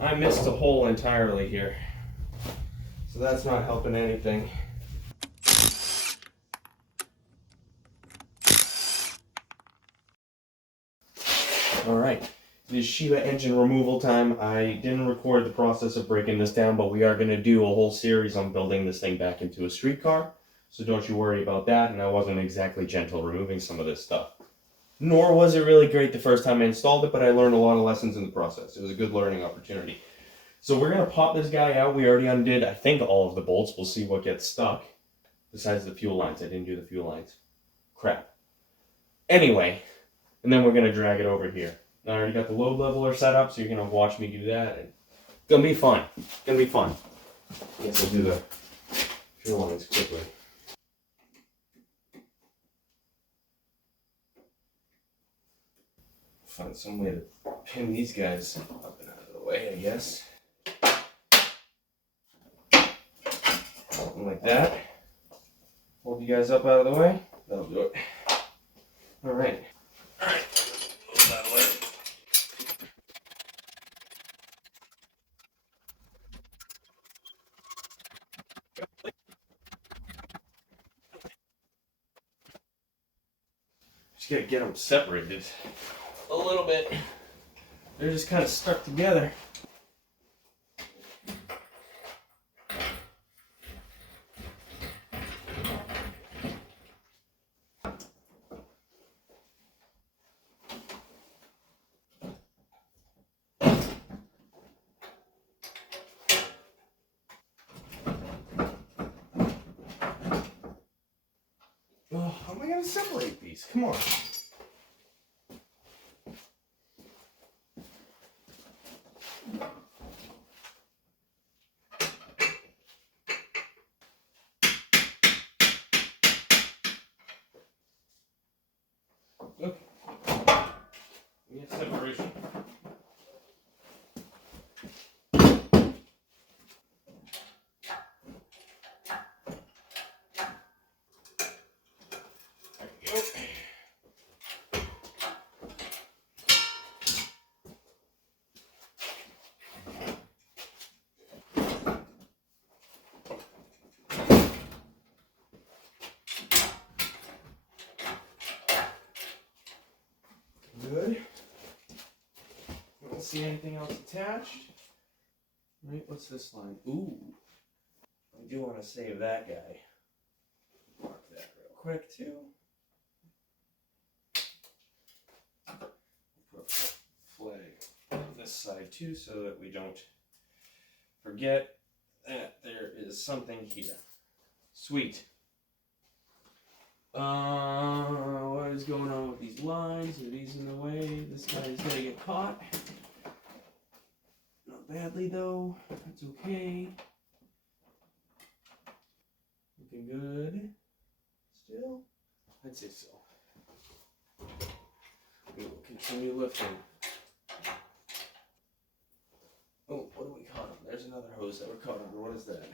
I missed a hole entirely here. So that's not helping anything. Alright, it is Shiba engine removal time. I didn't record the process of breaking this down, but we are going to do a whole series on building this thing back into a street car. So don't you worry about that, and I wasn't exactly gentle removing some of this stuff. Nor was it really great the first time I installed it, but I learned a lot of lessons in the process. It was a good learning opportunity. So we're going to pop this guy out. We already undid, I think, all of the bolts. We'll see what gets stuck. Besides the fuel lines. I didn't do the fuel lines. Crap. Anyway, and then we're going to drag it over here. I already got the load leveler set up, so you're going to watch me do that. And it's going to be fun. It's going to be fun. I guess I'll do the fuel lines quickly. Find some way to pin these guys up and out of the way, I guess. Something like that. Hold you guys up out of the way. That'll do it. Alright. Alright. Move that away. Just gotta get them separated a little bit. They're just kind of stuck together. Oh, how am I going to separate these? Come on. Okay. We get separation. Good. I don't see anything else attached. Right, what's this line? Ooh. I do want to save that guy. Mark that real quick too. Put a flag on this side too so that we don't forget that there is something here. Sweet. What is going on with these lines? Are these in the way? This guy's gonna get caught. Not badly though. That's okay. Looking good. Still? I'd say so. We will continue lifting. Oh, what do we caught on? There's another hose that we're caught on. What is that?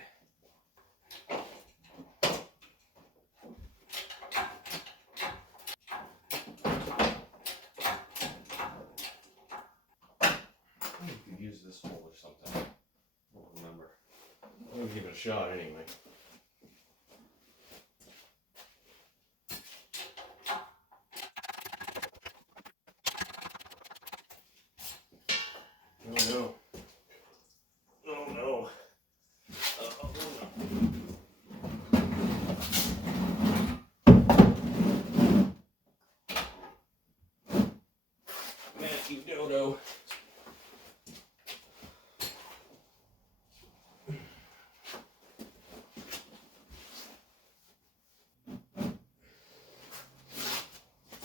Use this hole or something. I don't remember. I'm gonna give it a shot anyway. Oh no. Oh no. Oh no. Matthew Dodo.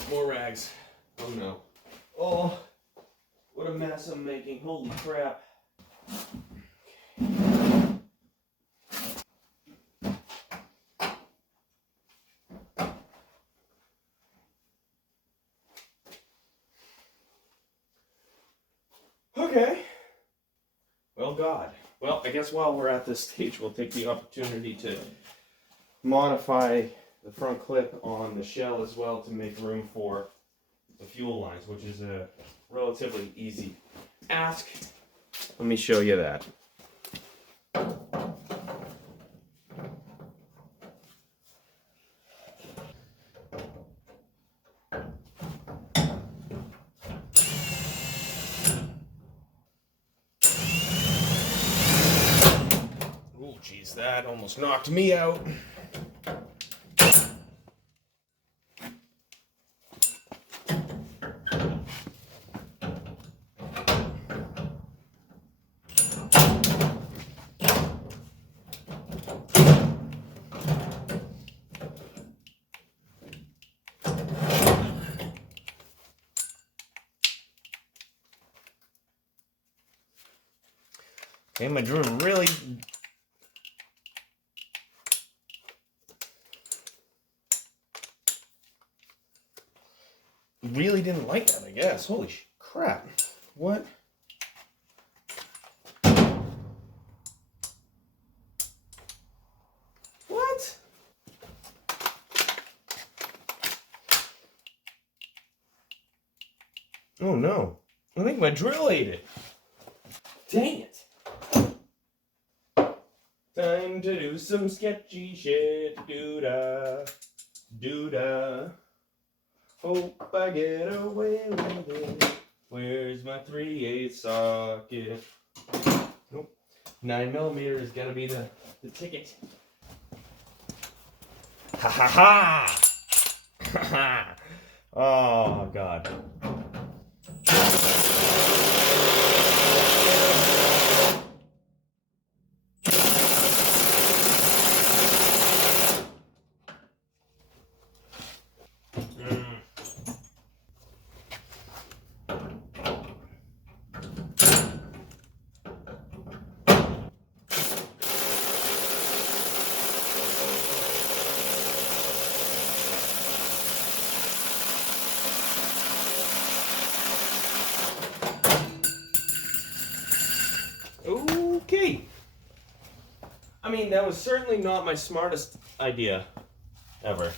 More rags. Oh no. Oh, what a mess I'm making. Holy crap. Okay. Well, God. Well, I guess while we're at this stage, we'll take the opportunity to modify the front clip on the shell as well to make room for the fuel lines, which is a relatively easy ask. Let me show you that. Oh, geez, that almost knocked me out. Okay, my drill really didn't like that, I guess. Holy crap. What? What? Oh no. I think my drill ate it. Dang it. Time to do some sketchy shit. Doo-da. Doo-da. Hope I get away with it. Where's my 3/8 socket? Nope. 9mm is gonna be the ticket. Ha ha ha! Ha ha! Oh god. Okay. I mean, that was certainly not my smartest idea ever.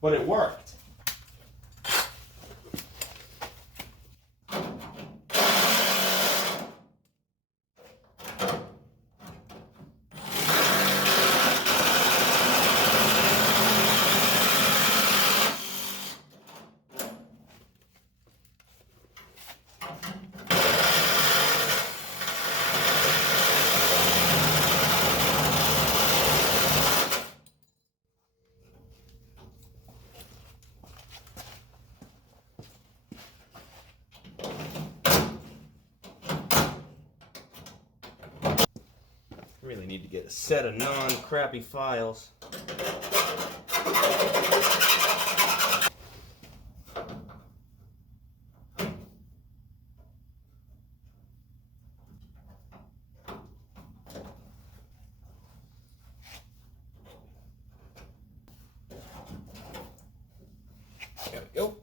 But it worked. Really need to get a set of non-crappy files. There we go.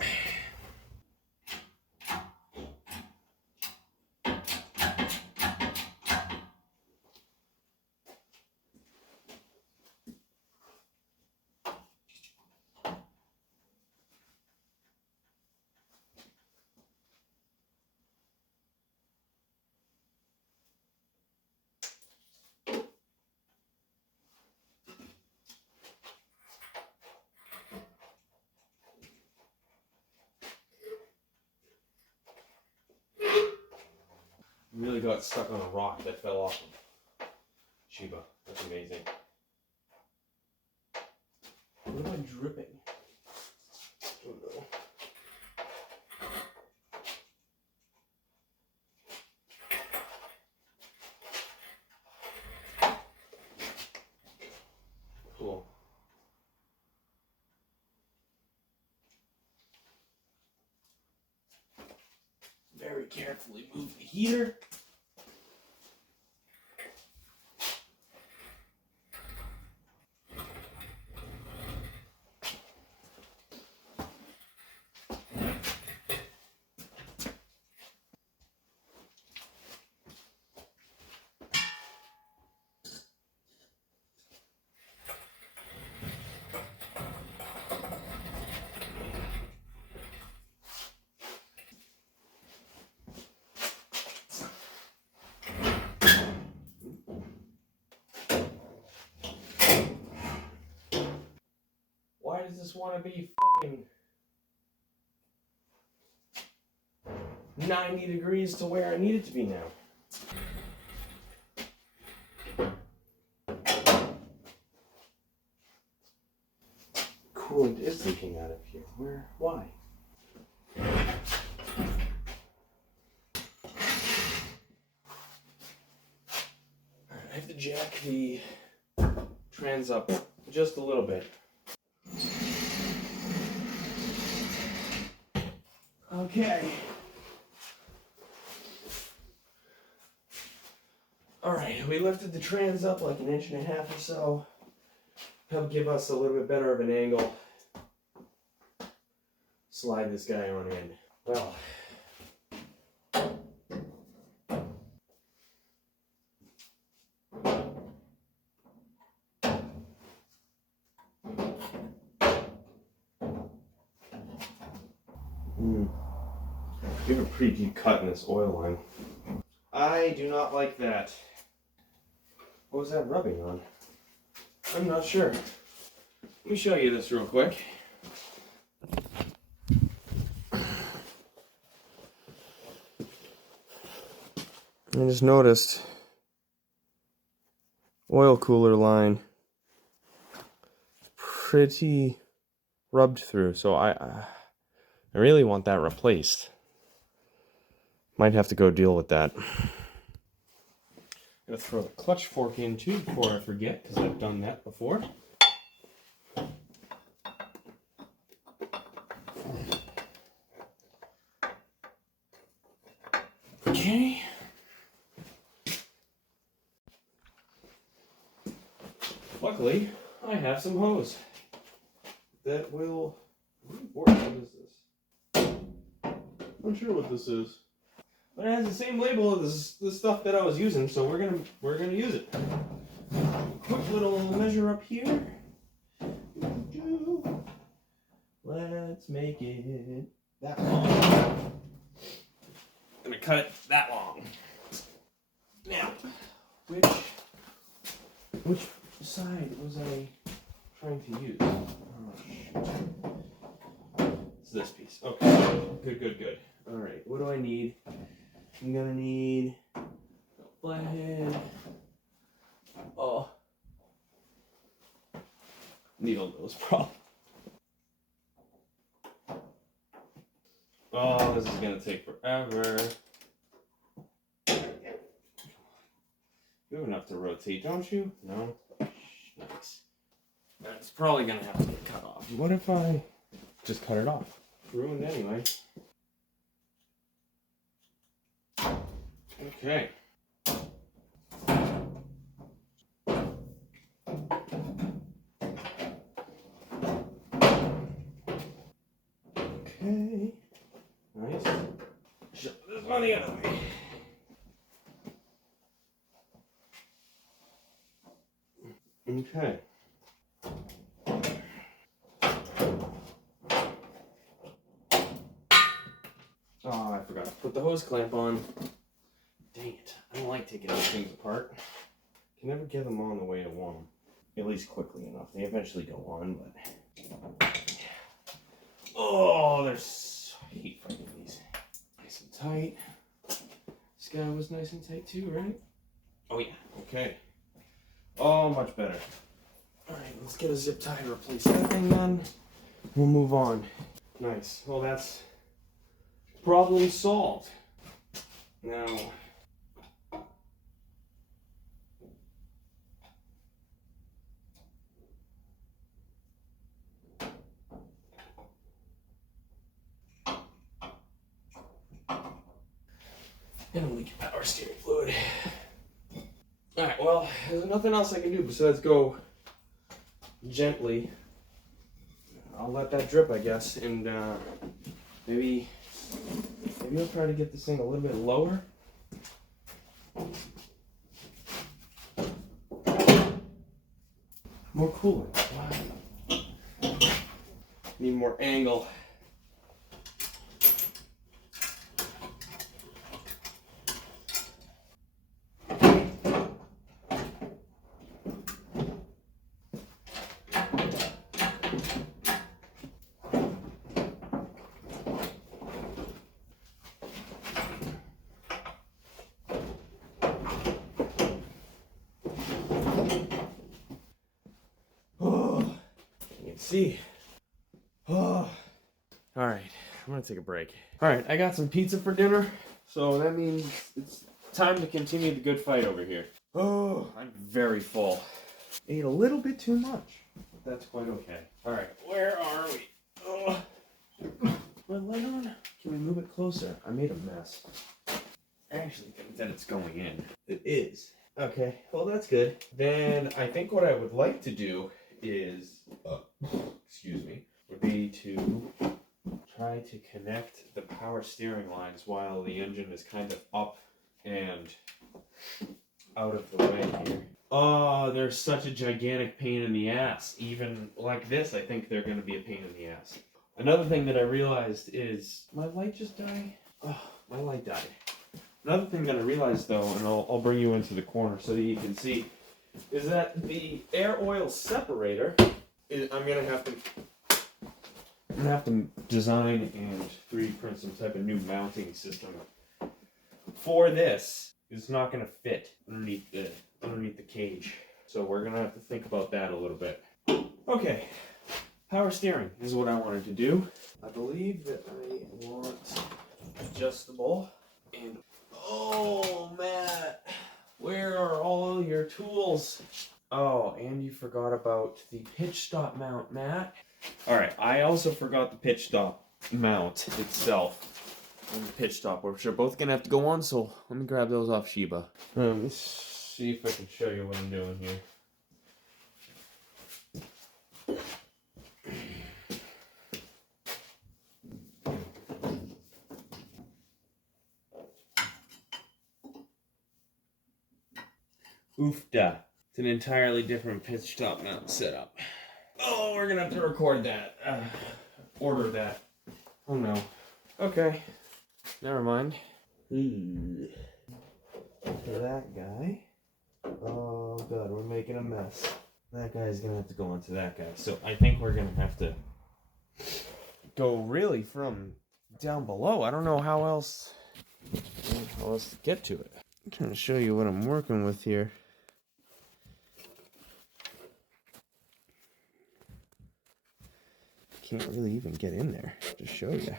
Really got stuck on a rock that fell off of Shiba. That's amazing. What am I dripping? Oh no. Cool. Very carefully move the heater. just want to be fucking 90 degrees to where I need it to be now. Coolant is leaking out of here. Where? Why? I have to jack the trans up just a little bit. Okay. Alright, we lifted the trans up like 1.5 inches or so. Help give us a little bit better of an angle. Slide this guy on in. Well. You have a pretty deep cut in this oil line. I do not like that. What was that rubbing on? I'm not sure. Let me show you this real quick. I just noticed oil cooler line pretty rubbed through, so I really want that replaced. Might have to go deal with that. I'm gonna throw the clutch fork in too before I forget, because I've done that before. Okay. Luckily, I have some hose that will work. What is this? I'm sure what this is. But it has the same label as the stuff that I was using, so we're gonna use it. Quick little measure up here. Let's make it that long. I'm gonna cut it that long. Now, which side was I trying to use? Oh, it's this piece. Okay, good. All right, what do I need? I'm gonna need a flathead. Oh, needle nose problem. Oh, this is gonna take forever. You have enough to rotate, don't you? No? Nice. That's probably gonna have to get cut off. What if I just cut it off? It's ruined anyway. Okay. Okay. Nice. Shove this on the other way. Okay. Oh, I forgot to put the hose clamp on. Dang it. I don't like taking these things apart. Can never get them on the way I want them. At least quickly enough. They eventually go on, but... Oh, there's heat fighting these. Nice and tight. This guy was nice and tight too, right? Oh yeah. Okay. Oh, much better. Alright, let's get a zip tie to replace that thing then. We'll move on. Nice. Well, that's problem solved. Now... and a leak of power steering fluid. Alright, well, there's nothing else I can do besides go gently. I'll let that drip, I guess, and maybe I'll try to get this thing a little bit lower. More coolant. Need more angle. see. Oh. All right, I'm gonna take a break. All right, I got some pizza for dinner, so that means it's time to continue the good fight over here. Oh, I'm very full. Ate a little bit too much, but that's quite okay. All right, where are we? Oh, my light on? Can we move it closer? I made a mess. I actually think that it's going in. It is. Okay, well that's good. Then I think what I would like to do is, excuse me, would be to try to connect the power steering lines while the engine is kind of up and out of the way here. Oh, they're such a gigantic pain in the ass. Even like this, I think they're going to be a pain in the ass. Another thing that I realized is, my light just died? Oh, my light died. Another thing that I realized though, and I'll bring you into the corner so that you can see, is that the air oil separator, I'm going to have to design and 3D print some type of new mounting system for this. It's not going to fit underneath the cage. So we're going to have to think about that a little bit. Okay, power steering is what I wanted to do. I believe that I want adjustable and... Oh, Matt, where are all your tools? Oh, and you forgot about the pitch stop mount, Matt. All right, I also forgot the pitch stop mount itself and the pitch stop, which are both gonna have to go on, so let me grab those off Shiba. Let me see if I can show you what I'm doing here. Oofda. It's an entirely different pitch stop mount setup. Oh, we're gonna have to record that. Order that. Oh no. Okay. Never mind. For that guy. Oh god, we're making a mess. That guy's gonna have to go onto that guy. So I think we're gonna have to go really from down below. I don't know how else to get to it. I'm trying to show you what I'm working with here. Can't really even get in there to show you.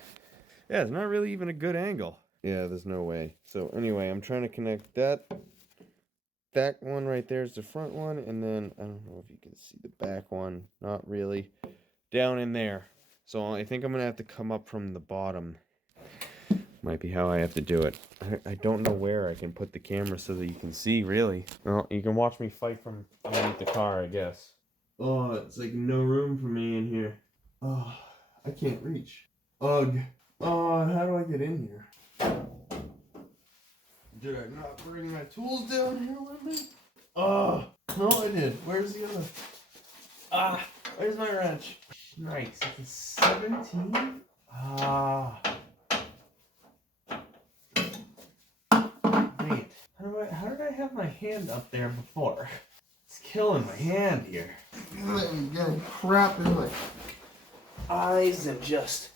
Yeah, it's not really even a good angle. Yeah, there's no way. So anyway, I'm trying to connect that one right there is the front one, and then I don't know if you can see the back one. Not really. Down in there. So I think I'm gonna have to come up from the bottom. Might be how I have to do it. I don't know where I can put the camera so that you can see, really. Well, you can watch me fight from underneath the car, I guess. Oh, it's like no room for me in here. Oh, I can't reach. Ugh. Oh, how do I get in here? Did I not bring my tools down here with me? Oh, no I did. Where's the other? Ah, where's my wrench? Nice. It's a 17? Ah. Wait. How did I have my hand up there before? It's killing my hand here. I'm getting crap in my eyes and just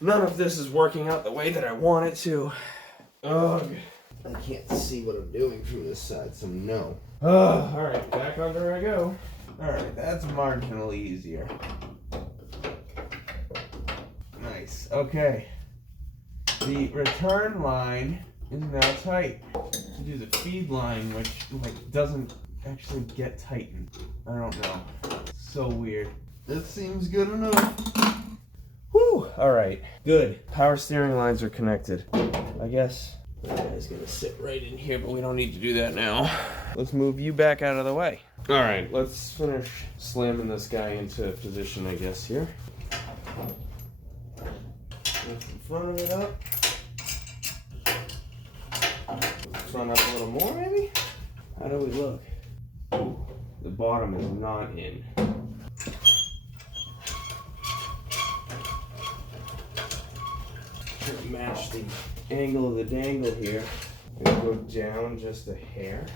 none of this is working out the way that I want it to. Ugh. I can't see what I'm doing from this side, so no. Alright, back under I go. Alright, that's marginally easier. Nice, okay. The return line is now tight. To do the feed line, which doesn't actually get tightened. I don't know. So weird. That seems good enough. Whew! Alright, good. Power steering lines are connected. I guess that guy's gonna sit right in here, but we don't need to do that now. Let's move you back out of the way. Alright, let's finish slamming this guy into position, I guess, here. Lift the front of it up. Lift the front up a little more, maybe? How do we look? The bottom is not in. Match the angle of the dangle here and go down just a hair.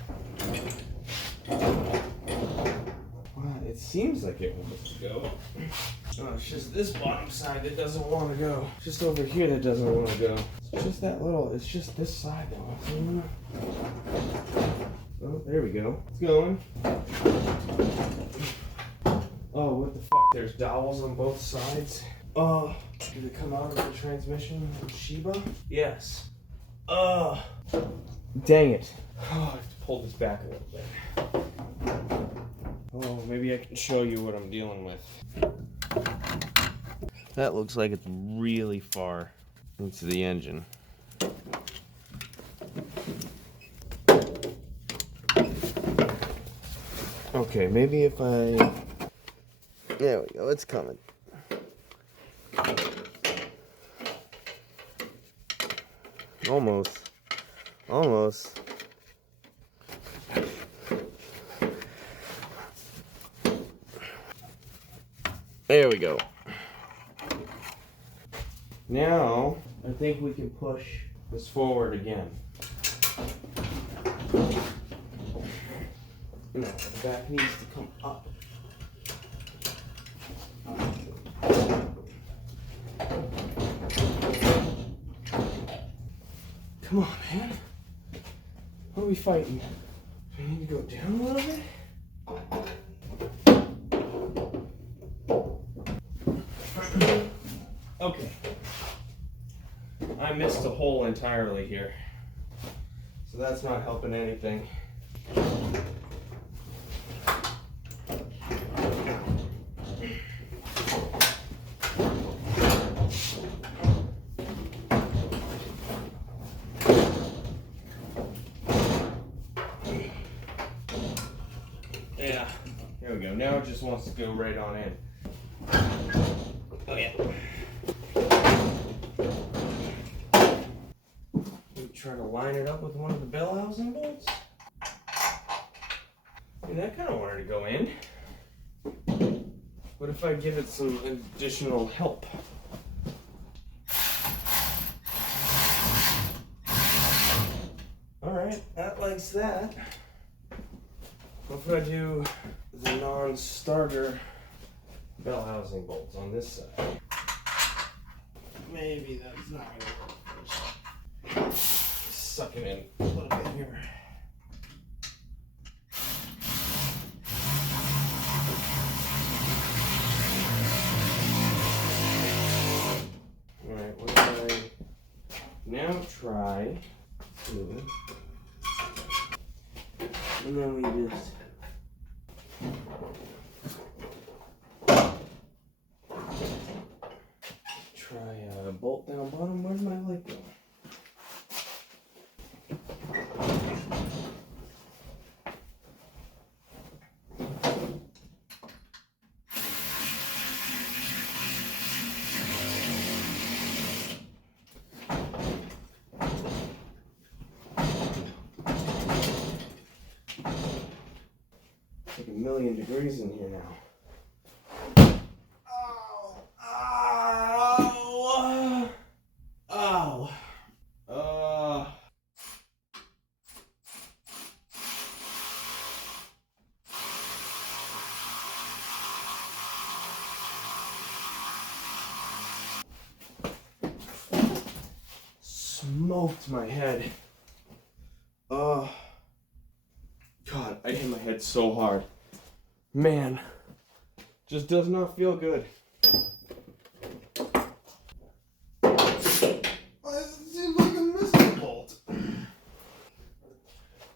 Well, it seems like it wants to go. Oh, it's just this bottom side that doesn't want to go. It's just over here that doesn't want to go. It's just that little, it's just this side though. Oh, there we go. It's going. Oh, what the fuck? There's dowels on both sides. Oh, did it come out of the transmission with Shiba? Yes. Oh, dang it. Oh, I have to pull this back a little bit. Oh, maybe I can show you what I'm dealing with. That looks like it's really far into the engine. Okay, maybe if I... There we go, it's coming. Almost. Almost. There we go. Now, I think we can push this forward again. No, the back needs to come up. Come on, man. What are we fighting? Do we need to go down a little bit? Okay. I missed a hole entirely here. So that's not helping anything. Yeah, there we go. Now it just wants to go right on in. Oh yeah. We try to line it up with one of the bell housing bolts. And that kind of wanted to go in. What if I give it some additional help? Alright, that likes that. What if I do the non-starter bell housing bolts on this side? Maybe that's not going to work first. Suck it in a little bit here. Alright, what do I now try to... And then we just... try a bolt down bottom. Where's my light going? It's like 1,000,000 degrees in here now. Smoked my head. God, I hit my head so hard. Man, just does not feel good. It seems like I'm missing a bolt. I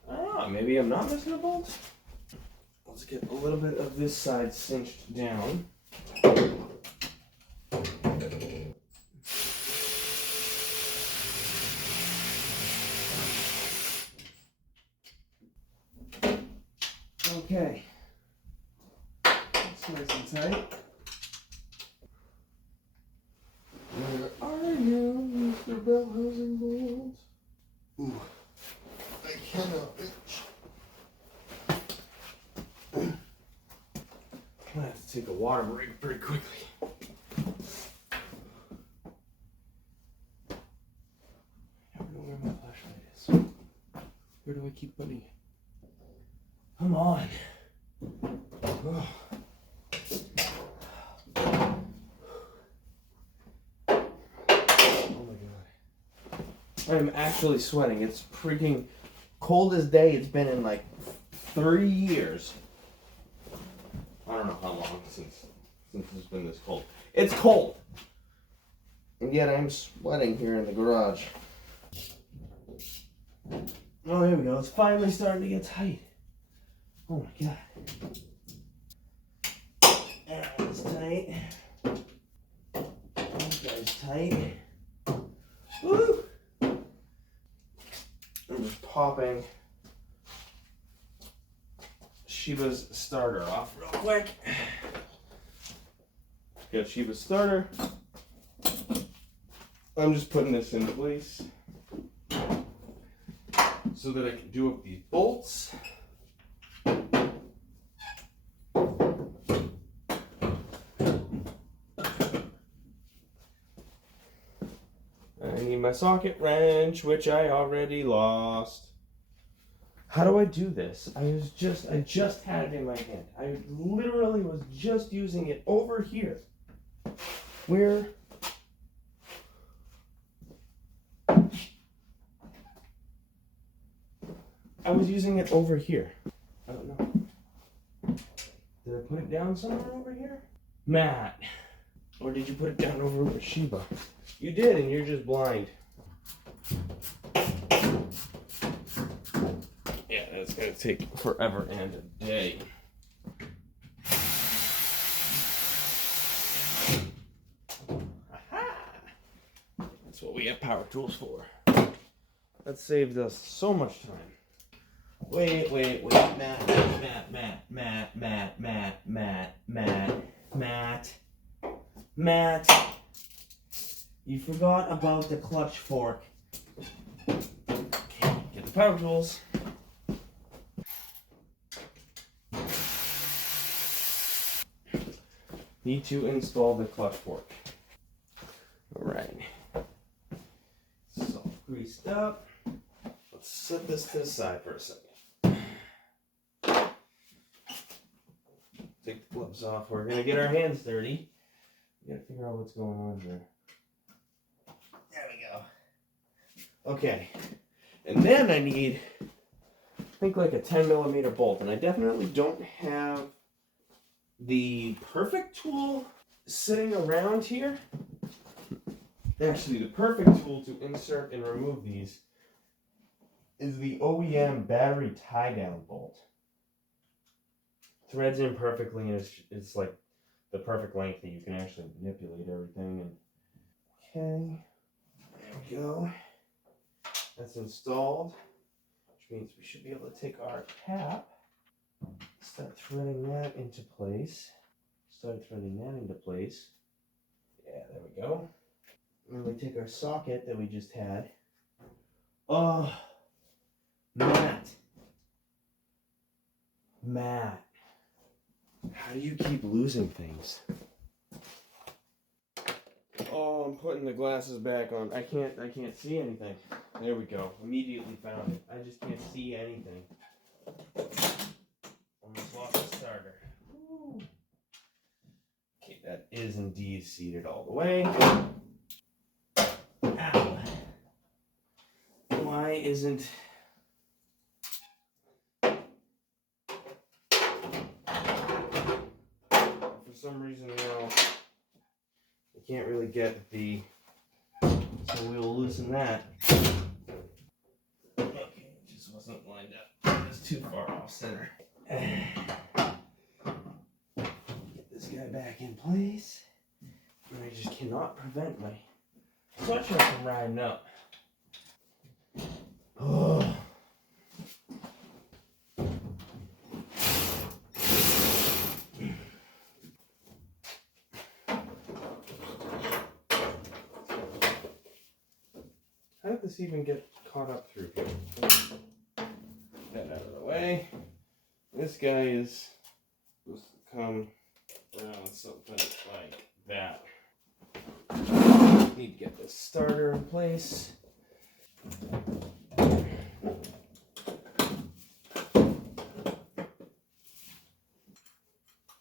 don't know, maybe I'm not missing a bolt. Let's get a little bit of this side cinched down. Okay, that's nice and tight. Where are you, Mr. Bell Housing Bolt? Ooh, I cannot reach. I'm gonna have to take a water break pretty quickly. I never know where my flashlight is. Where do I keep putting it? Come on. Oh. Oh my god. I'm actually sweating. It's freaking cold as day. It's been in like 30 years. I don't know how long since it's been this cold. It's cold! And yet I'm sweating here in the garage. Oh, here we go. It's finally starting to get tight. Oh my god. That's tight. That guy's tight. Woo! I'm just popping Shiba's starter off real quick. Got Shiba's starter. I'm just putting this in place so that I can do up these bolts. I need my socket wrench, which I already lost. How do I do this? I just had it in my hand. I literally was just using it over here. Where? I was using it over here. I don't know. Did I put it down somewhere over here? Matt. Or did you put it down over with Shiba? You did, and you're just blind. Yeah, that's gonna take forever and a day. Aha! That's what we have power tools for. That saved us so much time. Wait, Matt. You forgot about the clutch fork. Okay, get the power tools. Need to install the clutch fork. Alright. It's all greased up. Let's set this to the side for a second. Take the gloves off. We're gonna get our hands dirty. We gotta figure out what's going on here. There we go. Okay. And then I need, I think, like a 10mm bolt. And I definitely don't have the perfect tool sitting around here. Actually, the perfect tool to insert and remove these is the OEM battery tie-down bolt. Threads in perfectly, and it's like the perfect length that you can actually manipulate everything. And okay, there we go. That's installed, which means we should be able to take our cap, start threading that into place. Yeah, there we go. And we take our socket that we just had. Oh, Matt. How do you keep losing things? Oh, I'm putting the glasses back on. I can't see anything. There we go. Immediately found it. I just can't see anything. Almost lost the starter. Woo. Okay, that is indeed seated all the way. Ow. Why isn't... For some reason now, I can't really get the... So we'll loosen that. Okay, it just wasn't lined up. It was too far off center. Get this guy back in place. And I just cannot prevent my sweatshirt from riding up. Oh. How did this even get caught up through here? That out of the way. This guy is supposed to come around something like that. Need to get this starter in place.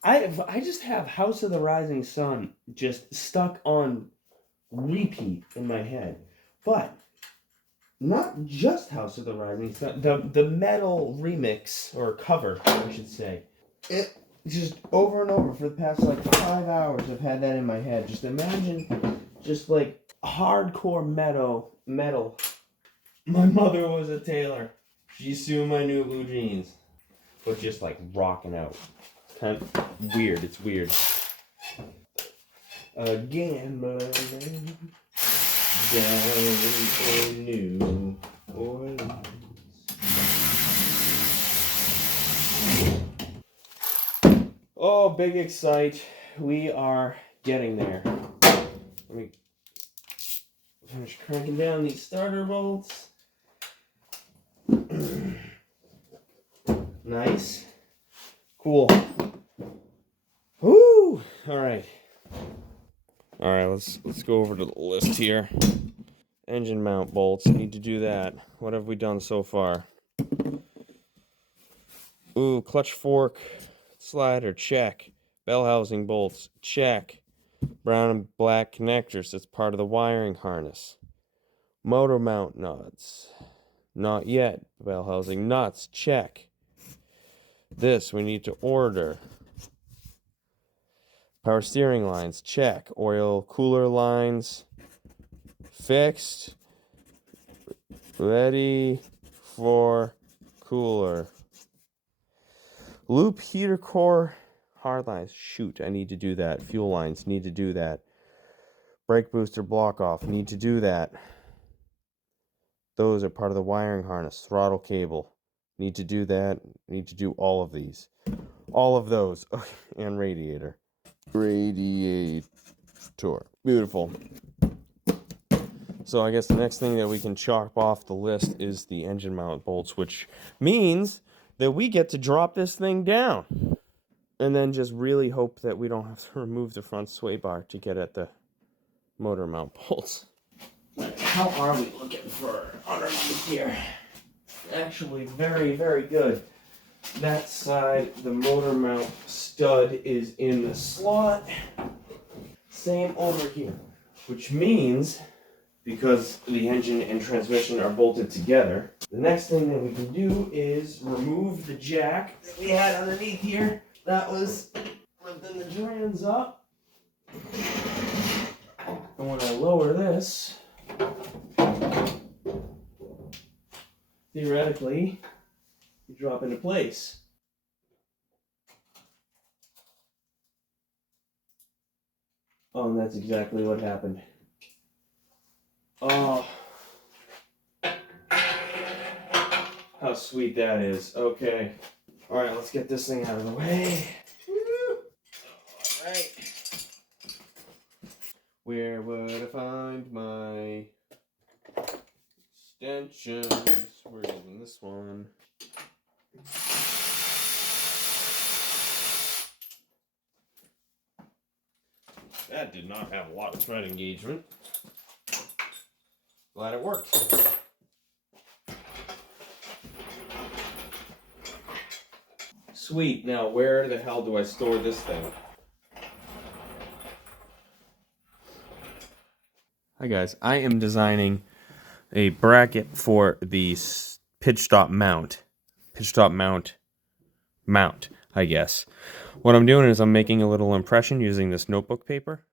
I just have House of the Rising Sun just stuck on repeat in my head. But not just House of the Rising Sun, the metal remix, or cover, I should say. just over and over for the past like 5 hours. I've had that in my head. Just imagine, just like hardcore metal. My mother was a tailor. She sewed my new blue jeans, but just like rocking out. Kind of weird. It's weird. Again, my man, down in New Orleans. Oh, big excite. We are getting there. Let me finish cranking down these starter bolts. Nice. Cool. Woo! Alright. Alright, let's go over to the list here. Engine mount bolts. Need to do that. What have we done so far? Ooh, clutch fork slider, check. Bell housing bolts, check. Brown and black connectors, that's part of the wiring harness. Motor mount nuts, not yet. Bell housing nuts, check. This we need to order. Power steering lines, check. Oil cooler lines, fixed. Ready for cooler. Loop heater core hard lines. Shoot, I need to do that. Fuel lines, need to do that. Brake booster block off, need to do that. Those are part of the wiring harness. Throttle cable, need to do that. Need to do all of these. All of those. And radiator. Radiator. Beautiful. So I guess the next thing that we can chop off the list is the engine mount bolts, which means that we get to drop this thing down. And then just really hope that we don't have to remove the front sway bar to get at the motor mount bolts. How are we looking for underneath here? Actually, very, very good. That side, the motor mount stud is in the slot. Same over here. Which means, because the engine and transmission are bolted together, the next thing that we can do is remove the jack that we had underneath here. That was lifting the trans up. And when I lower this, theoretically, you drop into place. Oh, and that's exactly what happened. Oh, how sweet that is. Okay. All right, let's get this thing out of the way. Woo! All right. Where would I find my extensions? We're using this one. That did not have a lot of thread engagement. Glad it worked. Sweet. Now, where the hell do I store this thing? Hi guys, I am designing a bracket for the pitch stop mount. Pitch stop mount, I guess. What I'm doing is I'm making a little impression using this notebook paper.